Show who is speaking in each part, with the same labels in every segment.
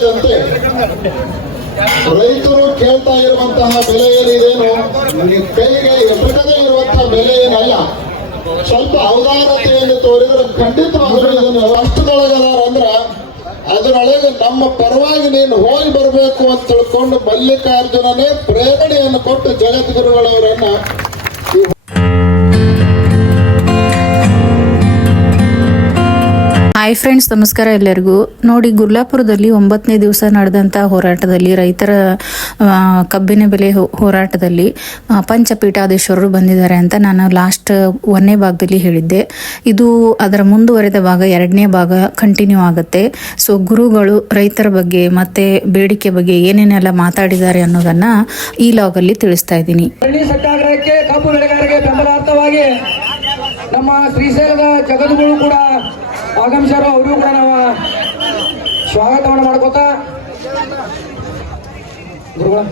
Speaker 1: ಹೇಳಿದಂತೆ, ರೈತರು ಕೇಳ್ತಾ ಇರುವಂತಹ ಬೆಲೆ ಏನಿದೇನು ಕೈಗೆ ಎಟಕದೇ ಇರುವಂತಹ ಬೆಲೆ ಏನಲ್ಲ, ಸ್ವಲ್ಪ ಅವಧಾನತೆಯನ್ನು ತೋರಿದ್ರೆ ಖಂಡಿತವಾಗಲೂ ಇದನ್ನು ಅಂದ್ರ ಅದರೊಳಗೆ ನಮ್ಮ ಪರವಾಗಿ ನೀನು ಹೋಗಿ ಬರಬೇಕು ಅಂತ ತಿಳ್ಕೊಂಡು ಮಲ್ಲಿಕಾರ್ಜುನನೇ ಪ್ರೇರಣೆಯನ್ನು ಕೊಟ್ಟು ಜಗದ್ಗುರುಗಳವರನ್ನ
Speaker 2: ಹಾಯ್ ಫ್ರೆಂಡ್ಸ್ ನಮಸ್ಕಾರ ಎಲ್ಲರಿಗೂ. ನೋಡಿ, ಗುರ್ಲಾಪುರದಲ್ಲಿ ಒಂಬತ್ತನೇ ದಿವಸ ನಡೆದಂಥ ಹೋರಾಟದಲ್ಲಿ, ರೈತರ ಕಬ್ಬಿನ ಬೆಲೆ ಹೋರಾಟದಲ್ಲಿ ಪಂಚಪೀಠಾದೇಶ್ವರರು ಬಂದಿದ್ದಾರೆ ಅಂತ ನಾನು ಲಾಸ್ಟ್ ಒಂದನೇ ಭಾಗದಲ್ಲಿ ಹೇಳಿದ್ದೆ. ಇದು ಅದರ ಮುಂದುವರೆದ ಭಾಗ, ಎರಡನೇ ಭಾಗ ಕಂಟಿನ್ಯೂ ಆಗುತ್ತೆ. ಸೊ ಗುರುಗಳು ರೈತರ ಬಗ್ಗೆ ಮತ್ತೆ ಬೇಡಿಕೆ ಬಗ್ಗೆ ಏನೇನೆಲ್ಲ ಮಾತಾಡಿದ್ದಾರೆ ಅನ್ನೋದನ್ನ ಈ ಲಾಗಲ್ಲಿ ತಿಳಿಸ್ತಾ ಇದ್ದೀನಿ.
Speaker 3: ನಮ್ಮ ಶ್ರೀಶೈಲದ ಜಗದ್ಗುರು ಕೂಡ ಆಗಮಿಸ್ಯಾರ ಅವರಿಗೂ ಕೂಡ ನಾವು ಸ್ವಾಗತವನ್ನು ಮಾಡ್ಕೋತ ಗುರುಗಳ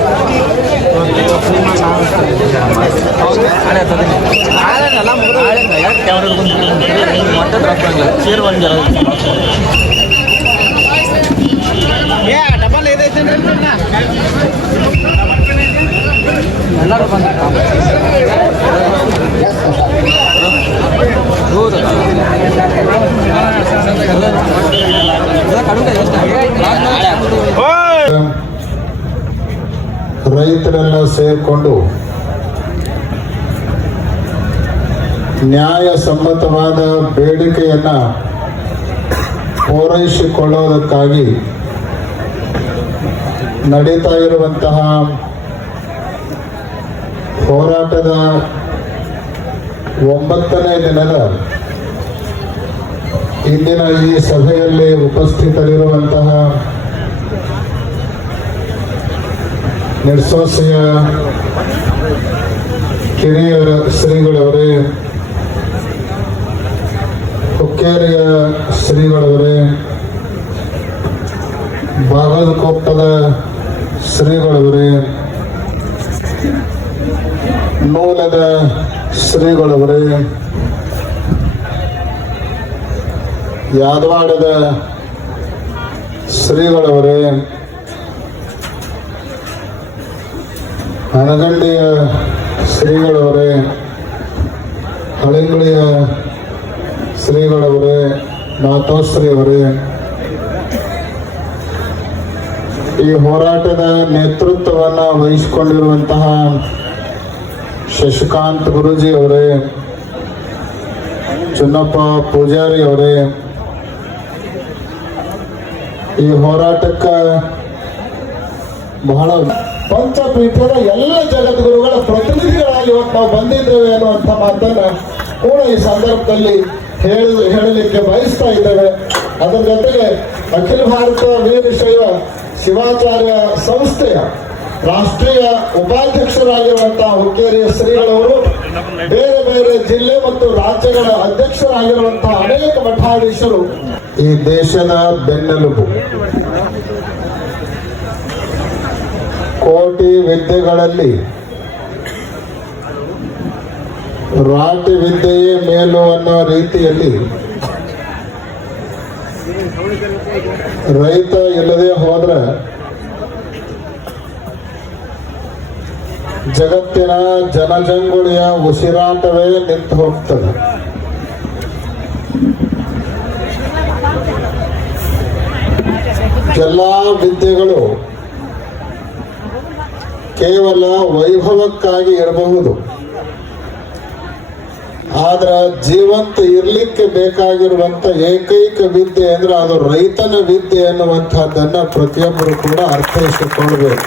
Speaker 3: ಅವ್ರು ನಮ್ಗೆ ಯಾರು ಗೊತ್ತು ಕೇಳ್ತೀವಿ ಅನೇಕ
Speaker 1: ರೈತರೆಲ್ಲ ಸೇರಿಕೊಂಡು ನ್ಯಾಯ ಸಮ್ಮತವಾದ ಬೇಡಿಕೆಯನ್ನ ಪೂರೈಸಿಕೊಳ್ಳೋದಕ್ಕಾಗಿ ನಡೀತಾ ಇರುವಂತಹ ಹೋರಾಟದ ಒಂಬತ್ತನೇ ದಿನದ ಇಂದಿನ ಈ ಸಭೆಯಲ್ಲಿ ಉಪಸ್ಥಿತರಿರುವಂತಹ ನಿರ್ಸೋಸೆಯ ಕಿರಿಯರ ಶ್ರೀಗಳವರೇ ಹುಕ್ಕೇರಿಯ ಶ್ರೀಗಳವರೇ ಬಾಗಲಕೊಪ್ಪದ ಶ್ರೀಗಳವರೇ ಮೂಲದ ಶ್ರೀಗಳವರೇ ಯಾದವಾಡದ ಶ್ರೀಗಳವರೇ ಹನಗಂಡಿಯ ಶ್ರೀಗಳವರೇ ಹಳಿಂಗಳಿಯ ಶ್ರೀಗಳವರೇ ಮಾತೋಶ್ರೀಯವರೇ ಈ ಹೋರಾಟದ ನೇತೃತ್ವವನ್ನು ವಹಿಸಿಕೊಂಡಿರುವಂತಹ ಶಶಿಕಾಂತ್ ಗುರೂಜಿ ಅವರೇ ಚುನ್ನಪ್ಪ ಪೂಜಾರಿ ಅವರೇ ಈ ಹೋರಾಟಕ್ಕೆ ಬಹಳ ಪಂಚಪೀಠದ ಎಲ್ಲ ಜಗದ್ಗುರುಗಳ ಪ್ರತಿನಿಧಿಗಳಾಗಿ ಇವತ್ತು ನಾವು ಬಂದಿದ್ದೇವೆ ಅನ್ನುವಂಥ ಮಾತನ್ನ ಕೂಡ ಈ ಸಂದರ್ಭದಲ್ಲಿ ಹೇಳಿ ಹೇಳಲಿಕ್ಕೆ ಬಯಸ್ತಾ ಇದ್ದೇವೆ. ಅದರ ಜೊತೆಗೆ ಅಖಿಲ ಭಾರತ ವೀರಶೈವ ಶಿವಾಚಾರ್ಯ ಸಂಸ್ಥೆಯ ರಾಷ್ಟ್ರೀಯ ಉಪಾಧ್ಯಕ್ಷರಾಗಿರುವಂತಹ ಹುಕ್ಕೇರಿಯ ಶ್ರೀಗಳವರು ಬೇರೆ ಬೇರೆ ಜಿಲ್ಲೆ ಮತ್ತು ರಾಜ್ಯಗಳ ಅಧ್ಯಕ್ಷರಾಗಿರುವಂತಹ ಅನೇಕ ಮಠಾಧೀಶರು ಈ ದೇಶದ ಬೆನ್ನೆಲುಬು. ಕೋಟಿ ವಿದ್ಯೆಗಳಲ್ಲಿ ರಾಟಿ ವಿದ್ಯೆಯೇ ಮೇಲು ಅನ್ನೋ ರೀತಿಯಲ್ಲಿ ರೈತ ಇಲ್ಲದೆ ಹೋದ್ರೆ ಜಗತ್ತಿನ ಜನಜಂಗುಳಿಯ ಉಸಿರಾಟವೇ ನಿಂತು ಹೋಗ್ತದೆ. ಎಲ್ಲಾ ವಿದ್ಯೆಗಳು ಕೇವಲ ವೈಭವಕ್ಕಾಗಿ ಇರಬಹುದು. ಆದ್ರ ಜೀವಂತ ಇರ್ಲಿಕ್ಕೆ ಬೇಕಾಗಿರುವಂತ ಏಕೈಕ ವಿದ್ಯೆ ಅಂದ್ರೆ ಅದು ರೈತನ ವಿದ್ಯೆ ಅನ್ನುವಂತಹದ್ದನ್ನ ಪ್ರತಿಯೊಬ್ಬರು ಕೂಡ ಅರ್ಥೈಸಿಕೊಳ್ಬೇಕು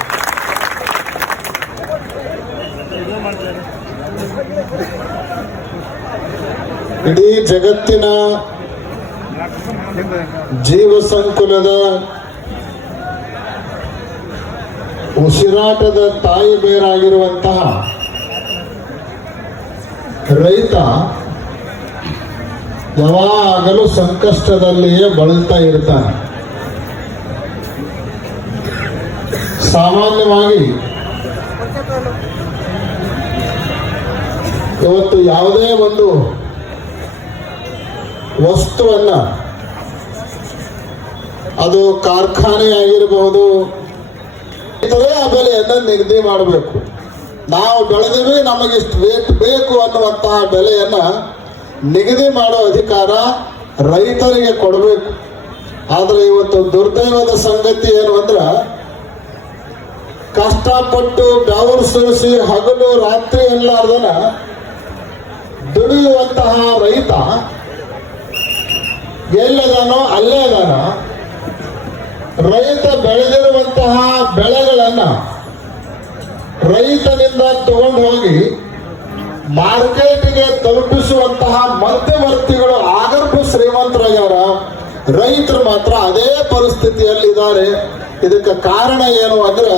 Speaker 1: ಇಡೀ ಜಗತ್ತಿನ ಜೀವ ಸಂಕುಲದ ಉಸಿರಾಟದ ತಾಯಿ ಬೇರಾಗಿರುವಂತಹ ರೈತ ಯಾವಾಗಲೂ ಸಂಕಷ್ಟದಲ್ಲಿಯೇ ಬಳಲ್ತಾ ಇರ್ತಾನೆ. ಸಾಮಾನ್ಯವಾಗಿ ಇವತ್ತು ಯಾವುದೇ ಒಂದು ವಸ್ತುವನ್ನ ಅದು ಕಾರ್ಖಾನೆ ಆಗಿರಬಹುದು ಆ ಬೆಲೆಯನ್ನ ನಿಗದಿ ಮಾಡಬೇಕು. ನಾವು ಬೆಳೆದಿವಿ ನಮಗಿಷ್ಟು ರೇಟ್ ಬೇಕು ಅನ್ನುವಂತಹ ಬೆಲೆಯನ್ನ ನಿಗದಿ ಮಾಡೋ ಅಧಿಕಾರ ರೈತರಿಗೆ ಕೊಡಬೇಕು. ಆದ್ರೆ ಇವತ್ತು ದುರ್ದೈವದ ಸಂಗತಿ ಏನು ಅಂದ್ರ, ಕಷ್ಟಪಟ್ಟು ಬೆವರು ಸುರಿಸಿ ಹಗಲು ರಾತ್ರಿ ಎಲ್ಲಾರ್ದನ ದುಡಿಯುವಂತಹ ರೈತ ಎಲ್ಲದಾನೋ ಅಲ್ಲೇ ಅದಾನ. ರೈತ ಬೆಳೆದಿರುವಂತಹ ಬೆಳೆಗಳನ್ನ ರೈತನಿಂದ ತಗೊಂಡು ಹೋಗಿ ಮಾರ್ಕೆಟ್ಗೆ ತಲುಪಿಸುವಂತಹ ಮಧ್ಯವರ್ತಿಗಳು ಆಗರ್ಭ ಶ್ರೀಮಂತರಾಗ್ಯವರ ರೈತರು ಮಾತ್ರ ಅದೇ ಪರಿಸ್ಥಿತಿಯಲ್ಲಿದ್ದಾರೆ. ಇದಕ್ಕೆ ಕಾರಣ ಏನು ಅಂದ್ರೆ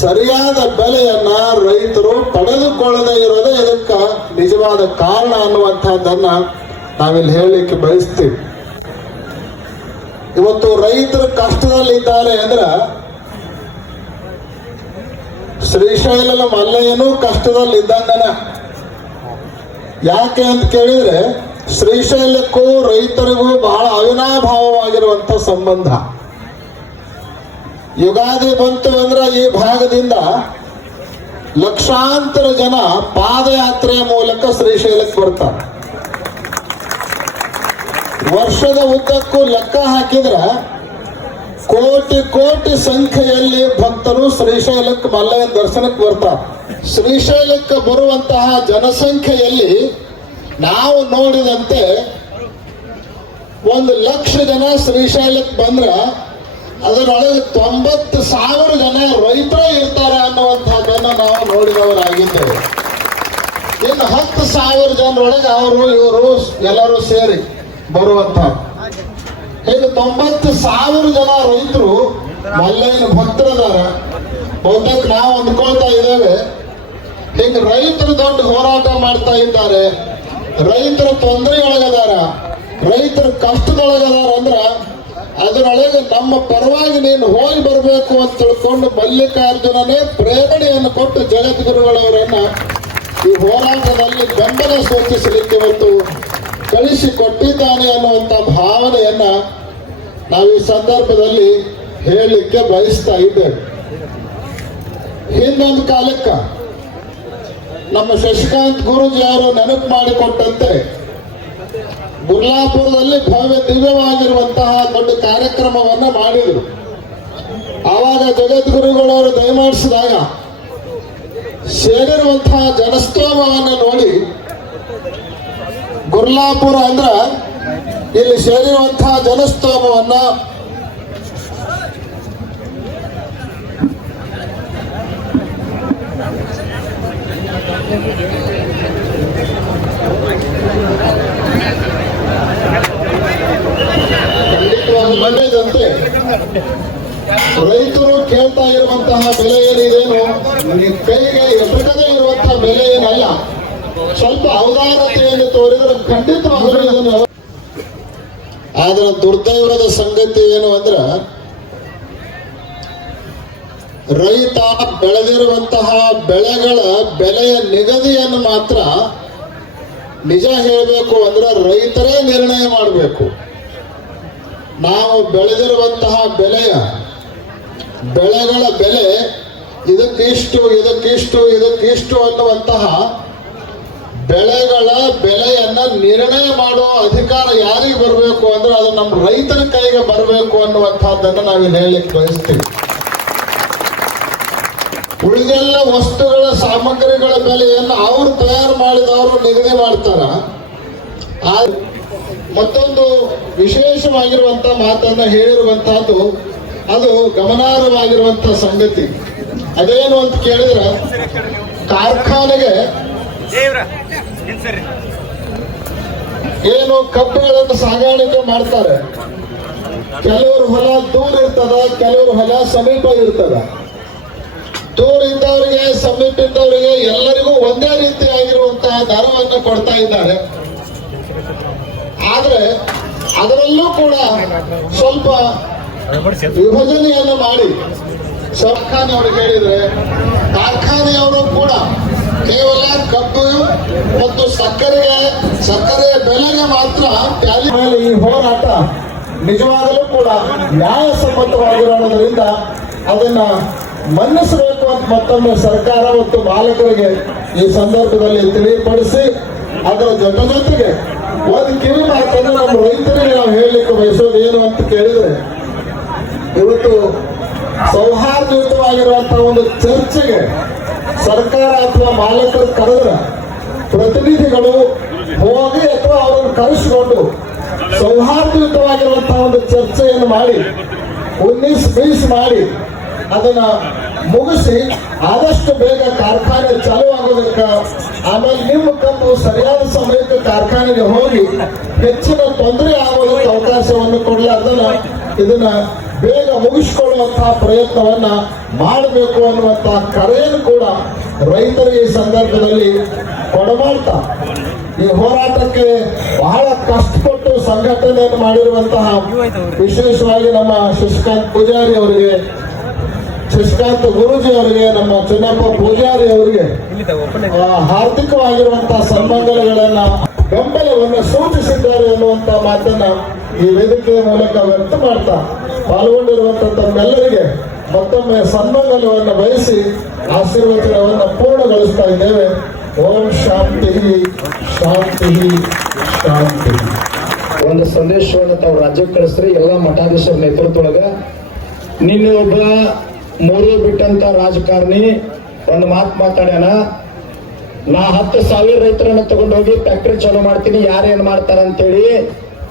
Speaker 1: ಸರಿಯಾದ ಬೆಲೆಯನ್ನ ರೈತರು ಪಡೆದುಕೊಳ್ಳದೆ ಇರೋದು ಇದಕ್ಕೆ ನಿಜವಾದ ಕಾರಣ ಅನ್ನುವಂತಹದ್ದನ್ನ ನಾವಿಲ್ಲಿ ಹೇಳಲಿಕ್ಕೆ ಬಯಸ್ತೀವಿ. ಇವತ್ತು ರೈತರು ಕಷ್ಟದಲ್ಲಿದ್ದಾರೆ ಅಂದ್ರೆ ಶ್ರೀಶೈಲ ಕಷ್ಟದಲ್ಲಿ ಕಷ್ಟದಲ್ಲಿದ್ದಂಗನ ಯಾಕೆ ಅಂತ ಕೇಳಿದ್ರೆ, ಶ್ರೀಶೈಲಕ್ಕೂ ರೈತರಿಗೂ ಬಹಳ ಅವಿನಾಭಾವವಾಗಿರುವಂತ ಸಂಬಂಧ. ಯುಗಾದಿ ಬಂತು ಅಂದ್ರೆ ಈ ಭಾಗದಿಂದ ಲಕ್ಷಾಂತರ ಜನ ಪಾದಯಾತ್ರೆಯ ಮೂಲಕ ಶ್ರೀಶೈಲಕ್ಕೆ ಬರ್ತಾರೆ. ವರ್ಷದ ಉದ್ದಕ್ಕೂ ಲೆಕ್ಕ ಹಾಕಿದ್ರ ಕೋಟಿ ಕೋಟಿ ಸಂಖ್ಯೆಯಲ್ಲಿ ಭಕ್ತರು ಶ್ರೀಶೈಲಕ್ಕೆ ಮಲ್ಲಯ್ಯ ದರ್ಶನಕ್ಕೆ ಬರ್ತಾರೆ. ಶ್ರೀಶೈಲಕ್ಕೆ ಬರುವಂತಹ ಜನಸಂಖ್ಯೆಯಲ್ಲಿ ನಾವು ನೋಡಿದಂತೆ ಒಂದು ಲಕ್ಷ ಜನ ಶ್ರೀಶೈಲಕ್ಕೆ ಬಂದ್ರ ಅದರೊಳಗೆ ತೊಂಬತ್ತು ಸಾವಿರ ಜನ ರೈತರೇ ಇರ್ತಾರೆ ಅನ್ನುವಂಥದ್ದನ್ನು ನಾವು ನೋಡಿದವರಾಗಿದ್ದೇವೆ. ಇನ್ನು ಹತ್ತು ಸಾವಿರ ಜನರೊಳಗೆ ಅವರು, ಇವರು ಎಲ್ಲರೂ ಸೇರಿ ಬರುವಂತ ಈಗ ತೊಂಬತ್ತು ಸಾವಿರ ಜನ ರೈತರು ಮಲ್ಲಯ್ಯನ ಭಕ್ತರದಾರ ಬಹುತೇಕ ನಾವು ಅಂದ್ಕೊಳ್ತಾ ಇದ್ದೇವೆ, ಹಿಂಗ ರೈತರು ದೊಡ್ಡ ಹೋರಾಟ ಮಾಡ್ತಾ ಇದ್ದಾರೆ. ರೈತರ ತೊಂದರೆಯೊಳಗದಾರ, ರೈತರ ಕಷ್ಟದೊಳಗದಾರ ಅಂದ್ರ ಅದರೊಳಗೆ ನಮ್ಮ ಪರವಾಗಿ ನೀನು ಹೋಗಿ ಬರಬೇಕು ಅಂತ ತಿಳ್ಕೊಂಡು ಮಲ್ಲಿಕಾರ್ಜುನನೇ ಪ್ರೇರಣೆಯನ್ನು ಕೊಟ್ಟು ಜಗದ್ಗುರುಗಳವರನ್ನ ಈ ಹೋರಾಟದಲ್ಲಿ ಬೆಂಬಲ ಸೂಚಿಸಲಿಕ್ಕೆ ಇವತ್ತು ಕಳಿಸಿ ಕೊಟ್ಟಿದ್ದಾನೆ ಅನ್ನುವಂಥ ಭಾವನೆಯನ್ನ ನಾವು ಈ ಸಂದರ್ಭದಲ್ಲಿ ಹೇಳಲಿಕ್ಕೆ ಬಯಸ್ತಾ ಇದ್ದೇವೆ. ಹಿಂದೊಂದು ಕಾಲಕ್ಕ ನಮ್ಮ ಶಶಿಕಾಂತ್ ಗುರುಜಿ ಅವರು ನೆನಪು ಮಾಡಿಕೊಟ್ಟಂತೆ, ಬುರ್ಲಾಪುರದಲ್ಲಿ ಭವ್ಯ ದಿವ್ಯವಾಗಿರುವಂತಹ ದೊಡ್ಡ ಕಾರ್ಯಕ್ರಮವನ್ನ ಮಾಡಿದರು. ಆವಾಗ ಜಗದ್ಗುರುಗಳವರು ದಯಮಾಡಿಸಿದಾಗ, ಸೇರಿರುವಂತಹ ಜನಸ್ತೋಮವನ್ನು ನೋಡಿ ಗುರ್ಲಾಪುರ ಅಂದ್ರ ಇಲ್ಲಿ ಸೇರಿರುವಂತಹ ಜನಸ್ತೋಮವನ್ನ ಖಂಡಿತವಾಗಿ ರೈತರು ಕೇಳ್ತಾ ಇರುವಂತಹ ಬೆಲೆ ಏನಿದೇನು ಕೈಗೆ ಎಸಗದೇ ಇರುವಂತಹ ಬೆಲೆ ಏನಲ್ಲ. ಸ್ವಲ್ಪ ಅವಧಾನತೆಯನ್ನು ತೋರಿದ್ರೆ ಇದನ್ನು ಆದ್ರೆ ದುರ್ದೈವದ ಸಂಗತಿ ಏನು ಅಂದ್ರ, ರೈತ ಬೆಳೆದಿರುವಂತಹ ಬೆಳೆಗಳ ಬೆಲೆಯ ನಿಗದಿಯನ್ನು ಮಾತ್ರ ನಿಜ ಹೇಳಬೇಕು ಅಂದ್ರೆ ರೈತರೇ ನಿರ್ಣಯ ಮಾಡಬೇಕು. ನಾವು ಬೆಳೆದಿರುವಂತಹ ಬೆಲೆಯ ಬೆಳೆಗಳ ಬೆಲೆ ಇದಕ್ಕಿಷ್ಟು ಇದಕ್ಕಿಷ್ಟು ಇದಕ್ಕಿಷ್ಟು ಅನ್ನುವಂತಹ ಬೆಳೆಗಳ ಬೆಲೆಯನ್ನ ನಿರ್ಣಯ ಮಾಡುವ ಅಧಿಕಾರ ಯಾರಿಗೆ ಬರಬೇಕು ಅಂದ್ರೆ ಅದು ನಮ್ಮ ರೈತರ ಕೈಗೆ ಬರಬೇಕು ಅನ್ನುವಂತಹದ್ದನ್ನು ನಾವು ಹೇಳಲಿಕ್ಕೆ ಬಯಸ್ತೀವಿ. ಉಳಿದೆಲ್ಲ ವಸ್ತುಗಳ ಸಾಮಗ್ರಿಗಳ ಬೆಲೆಯನ್ನು ಅವರು ತಯಾರು ಮಾಡಿದವರು ನಿಗದಿ ಮಾಡ್ತಾರ. ಮತ್ತೊಂದು ವಿಶೇಷವಾಗಿರುವಂತ ಮಾತನ್ನ ಹೇಳಿರುವಂತಹದ್ದು, ಅದು ಗಮನಾರ್ಹವಾಗಿರುವಂತಹ ಸಂಗತಿ. ಅದೇನು ಅಂತ ಕೇಳಿದ್ರೆ, ಕಾರ್ಖಾನೆಗೆ ಏನು ಕಬ್ಬುಗಳನ್ನು ಸಾಗಾಣಿಕೆ ಮಾಡ್ತಾರೆ? ಕೆಲವರು ಹೊಲ ದೂರ ಇರ್ತದ, ಕೆಲವರು ಹೊಲ ಸಮೀಪ ಇರ್ತದ. ದೂರ ಇದ್ದವರಿಗೆ, ಸಮೀಪ ಇದ್ದವರಿಗೆ ಎಲ್ಲರಿಗೂ ಒಂದೇ ರೀತಿಯಾಗಿರುವಂತಹ ದರವನ್ನು ಕೊಡ್ತಾ ಇದ್ದಾರೆ. ಆದ್ರೆ ಅದರಲ್ಲೂ ಕೂಡ ಸ್ವಲ್ಪ ವಿಭಜನೆಯನ್ನು ಮಾಡಿ. ಕಾರ್ಖಾನೆಯವರು ಹೇಳಿದ್ರೆ ಕಾರ್ಖಾನೆಯವರು ಕೂಡ ಕೇವಲ ಕಬ್ಬು ಮತ್ತು ಸಕ್ಕರೆಗೆ, ಸಕ್ಕರೆಯ ಬೆಲೆಗೆ ಮಾತ್ರ ಮೇಲೆ ಈ ಹೋರಾಟ ನಿಜವಾಗಲೂ ಕೂಡ ನ್ಯಾಯಸಮ್ಮತವಾಗಿರೋದ್ರಿಂದ ಅದನ್ನ ಮನ್ನಿಸಬೇಕು ಅಂತ ಮತ್ತೊಮ್ಮೆ ಸರ್ಕಾರ ಮತ್ತು ಬಾಲಕರಿಗೆ ಈ ಸಂದರ್ಭದಲ್ಲಿ ತಿಳಿಪಡಿಸಿ, ಅದರ ಜೊತೆ ಜೊತೆಗೆ ಒಂದು ಕಿವಿ ಮಾತನ್ನು ನಮ್ಮ ರೈತರಿಗೆ ನಾವು ಹೇಳಲಿಕ್ಕೆ ಬಯಸೋದು ಏನು ಅಂತ ಕೇಳಿದ್ರೆ, ಇವತ್ತು ಸೌಹಾರ್ದಯುತವಾಗಿರುವಂತಹ ಒಂದು ಚರ್ಚೆಗೆ ಸರ್ಕಾರ ಅಥವಾ ಮಾಲಕರು ಕರೆದ್ರೆ ಪ್ರತಿನಿಧಿಗಳು ಹೋಗಿ ಅಥವಾ ಅವರನ್ನು ಕರೆಸಿಕೊಂಡು ಸೌಹಾರ್ದಯುತವಾಗಿರುವಂತಹ ಒಂದು ಚರ್ಚೆಯನ್ನು ಮಾಡಿ, ಉನ್ನಿಸ್ ಬೀಸ್ ಮಾಡಿ ಅದನ್ನ ಮುಗಿಸಿ ಆದಷ್ಟು ಬೇಗ ಕಾರ್ಖಾನೆ ಚಾಲು ಆಗೋದಕ್ಕೆ ಆಮೇಲೆ ನಿಮ್ಮ ಕಬ್ಬು ಸರಿಯಾದ ಸಮಯಕ್ಕೆ ಕಾರ್ಖಾನೆಗೆ ಹೋಗಿ ಹೆಚ್ಚಿನ ತೊಂದರೆ ಆಗೋದಕ್ಕೆ ಅವಕಾಶವನ್ನು ಕೊಡಲಾರ್ದನ ಇದನ್ನ ಬೇಗ ಮುಗಿಸ್ಕೊಳ್ಳುವಂತಹ ಪ್ರಯತ್ನವನ್ನ ಮಾಡಬೇಕು ಅನ್ನುವಂತಹ ಕರೆಯನ್ನು ಕೂಡ ರೈತರಿಗೆ ಈ ಸಂದರ್ಭದಲ್ಲಿ ಕೊಡಮಾಡ್ತಾ ಈ ಹೋರಾಟಕ್ಕೆ ಬಹಳ ಕಷ್ಟಪಟ್ಟು ಸಂಘಟನೆಯನ್ನು ಮಾಡಿರುವಂತಹ ವಿಶೇಷವಾಗಿ ನಮ್ಮ ಶಶಿಕಾಂತ್ ಪೂಜಾರಿ ಅವರಿಗೆ, ಶಶಿಕಾಂತ್ ಗುರುಜಿ ಅವರಿಗೆ, ನಮ್ಮ ಚೆನ್ನಪ್ಪ ಪೂಜಾರಿ ಅವರಿಗೆ ಹಾರ್ದಿಕವಾಗಿರುವಂತಹ ಸನ್ಮಂಗಲಗಳನ್ನ ಬೆಂಬಲವನ್ನು ಸೂಚಿಸಿದ್ದಾರೆ ಅನ್ನುವಂತಹ ಮಾತನ್ನ ಈ ವೇದಿಕೆಯ ಮೂಲಕ ವ್ಯಕ್ತ ಮಾಡ್ತಾ ಪಾಲ್ಗೊಂಡಿರುವಂತಹ ತಮ್ಮೆಲ್ಲರಿಗೆ ಮತ್ತೊಮ್ಮೆ ಸನ್ಮಾನವನ್ನು ಬಯಸಿ ಆಶೀರ್ವಚನವನ್ನು ಪೂರ್ಣಗೊಳಿಸ್ತಾ ಇದ್ದೇವೆ. ಓಂ ಶಾಂತಿ ಶಾಂತಿ ಶಾಂತಿ.
Speaker 3: ಒಂದು ಸಂದೇಶವನ್ನು ತಾವು ರಾಜ್ಯಕ್ಕೆ ಕಳಿಸ್ರಿ, ಎಲ್ಲ ಮಠಾಧೀಶರ ನೇತೃತ್ವದೊಳಗ. ನಿನ್ನೆ ಒಬ್ಬ ಮೂರು ಬಿಟ್ಟಂತ ರಾಜಕಾರಣಿ, ಒಂದು ಮಾತು ಮಾತಾಡ್ಯಾನ. ನಾ ಹತ್ತು ಸಾವಿರ ರೈತರನ್ನ ತಗೊಂಡೋಗಿ ಫ್ಯಾಕ್ಟ್ರಿ ಚಾಲೂ ಮಾಡ್ತೀನಿ ಯಾರೇನ್ ಮಾಡ್ತಾರ ಅಂತೇಳಿ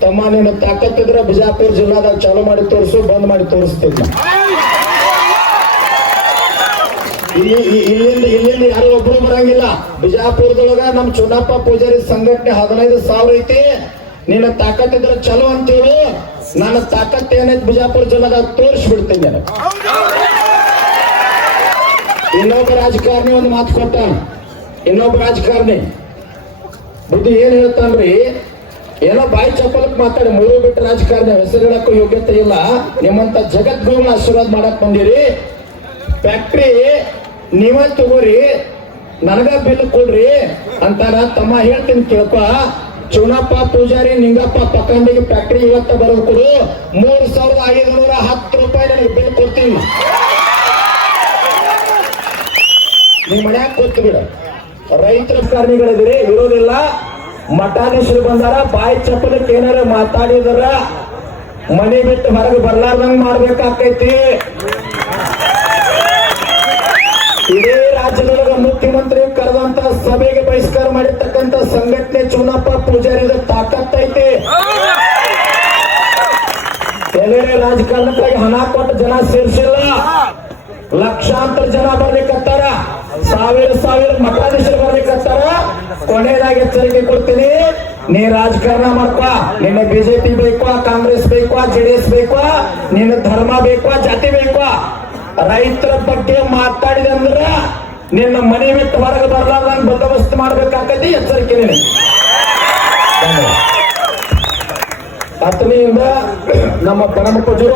Speaker 3: ತಮ್ಮ ನೀನು ತಾಕತ್ತಿದ್ರೆ ಬಿಜಾಪುರ ಜಿಲ್ಲಾದಾಗ ಚಾಲೂ ಮಾಡಿ ತೋರಿಸು, ಬಂದ್ ಮಾಡಿ ತೋರಿಸ್ತೀನಿ. ಇಲ್ಲಿ ಇಲ್ಲಿಂದ ಇಲ್ಲಿಂದ ಯಾರು ಒಬ್ರು ಬರಂಗಿಲ್ಲ. ಬಿಜಾಪುರದೊಳಗ ನಮ್ ಚುನಾಪ ಪೂಜಾರಿ ಸಂಘಟನೆ ಹದಿನೈದು ಸಾವಿರ ಐತಿ. ನಿನ್ನ ತಾಕತ್ತಿದ್ರೆ ಚಲೋ ಅಂತೇಳಿ ನನ್ನ ತಾಕತ್ ಏನೈತಿ ಬಿಜಾಪುರ ಜಿಲ್ಲಾದಾಗ ತೋರಿಸ್ಬಿಡ್ತೀನಿ ನಾನು ಇನ್ನೊಬ್ಬ ರಾಜಕಾರಣಿ ಒಂದು ಮಾತು ಕೊಟ್ಟ. ಇನ್ನೊಬ್ಬ ರಾಜಕಾರಣಿ. ಬುದ್ಧಿ ಏನ್ ಹೇಳ್ತಾನ್ರಿ? ಏನೋ ಬಾಯಿ ಚಪ್ಪಲಕ್ ಮಾತಾಡಿ ಮೂರು ಬಿಟ್ಟು ರಾಜಕಾರಣ ಹೆಸರು ಹೇಳಕ್ಕೂ ಯೋಗ್ಯತೆ ಇಲ್ಲ. ನಿಮ್ಮಂತ ಜಗದ್ಗುರುನ ಆಶೀರ್ವಾದ ಮಾಡಕ್ ಬಂದಿರಿ. ಫ್ಯಾಕ್ಟ್ರಿ ನೀವೇ ತಗೋರಿ. ನನಗ ಬಿಲ್ ಕೊಡ್ರಿ ಅಂತಾರ. ತಮ್ಮ ಹೇಳ್ತೀನಿ ಕೇಳಪ್ಪ ಚುನಪ್ಪ ಪೂಜಾರಿ, ನಿಂಗಪ್ಪ ಪಕ್ಕಂಡಿಗೆ ಫ್ಯಾಕ್ಟ್ರಿ ಇವತ್ತ ಬರೋದು ಕೊಡು. ಮೂರ್ ಸಾವಿರದ ಐದುನೂರ ಹತ್ತು ರೂಪಾಯಿ ನನಗೆ ಬಿಲ್ ಕೊಡ್ತೀನಿ. ನಿಮ್ ಮನ್ಯಾಗ ಕೊಡ್ತು ಬಿಡ ರೈತರ ಕಾರ್ಮಿಗಳಿದ್ರಿ ಇರೋದಿಲ್ಲ ಮಠಾಧೀಶರು ಬಂದಾರ, ಬಾಯಿ ಚಪ್ಪಲಕ್ಕೆ ಏನಾರ ಮಾತಾಡಿದಾರ, ಮನೆ ಬಿಟ್ಟು ಹೊರಗೆ ಬರ್ಲಾರ್ದಂಗ್ ಮಾಡ್ಬೇಕಾಕೈತಿ. ಇಡೀ ರಾಜ್ಯದೊಳಗ ಮುಖ್ಯಮಂತ್ರಿ ಕರೆದಂತ ಸಭೆಗೆ ಬಹಿಷ್ಕಾರ ಮಾಡಿರ್ತಕ್ಕಂತ ಸಂಘಟನೆ ಚುನಪ್ಪ ಪೂಜಾರಿದ ತಾಕತ್ತೈತಿ ಎಲ್ಲೇ ರಾಜಕಾರಣಕ್ಕಾಗಿ ಹಣ ಕೊಟ್ಟು ಜನ ಸೇರ್ಸಿಲ್ಲ. ಲಕ್ಷಾಂತರ ಜನ ಬರ್ಲಿಕ್ಕತ್ತಾರ ಸಾವಿರ ಸಾವಿರ ಮಠಾಧೀಶರು ಬರ್ಲಿಕ್ಕತ್ತಾರ ಕೊನೆಯದಾಗಿ ಎಚ್ಚರಿಕೆ ಕೊಡ್ತೀನಿ. ನೀ ರಾಜಕಾರಣ ಮಾಡ್ಕೋ. ನಿನ್ನ ಬಿಜೆಪಿ ಬೇಕು, ಕಾಂಗ್ರೆಸ್ ಬೇಕು ಜೆಡಿಎಸ್ ಬೇಕು, ನಿನ್ನ ಧರ್ಮ ಬೇಕು, ಜಾತಿ ಬೇಕು. ರೈತರ ಬಗ್ಗೆ ಮಾತಾಡಿದೆ ಅಂದ್ರ ನಿನ್ನ ಮನೆ ಬಿಟ್ಟು ಹೊರಗೆ ಬರ್ಲಾರ್ದಂಗ್ ಬಂದೋಬಸ್ತ್ ಮಾಡ್ಬೇಕಾಗತಿ ಎಚ್ಚರಿಕೆ ನೀನು. ಆತ್ಮೀಯಿಂದ ನಮ್ಮ ಪರಮ ಪೂಜರು